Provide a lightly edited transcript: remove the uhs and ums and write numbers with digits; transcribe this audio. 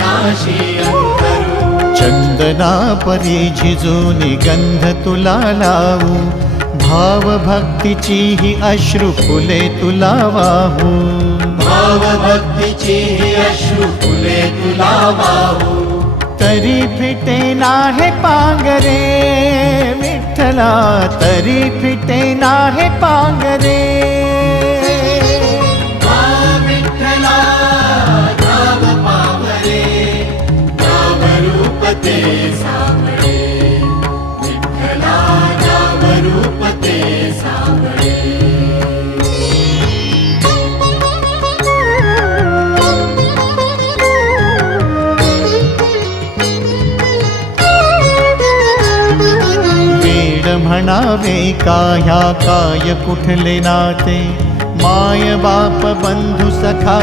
विनाशी अंतरू। चंदना परी झिजूनी गंध तुला लावू, भाव भक्तीची ही अश्रु फुले तुला वाहू। भाव भक्तीची ही अश्रु फुले तुला वाहू। तरी फिटे नाहे पांगरे विठ्ठला, तरी फिटे नाहे पांगरे। विठ्ठला नाम पावरे, नाम रूप ते सावळे। विठ्ठला नाम रूप ते सावळे। म्हणावे काह्या काय कुठले नाते, माय बाप बंधु सखा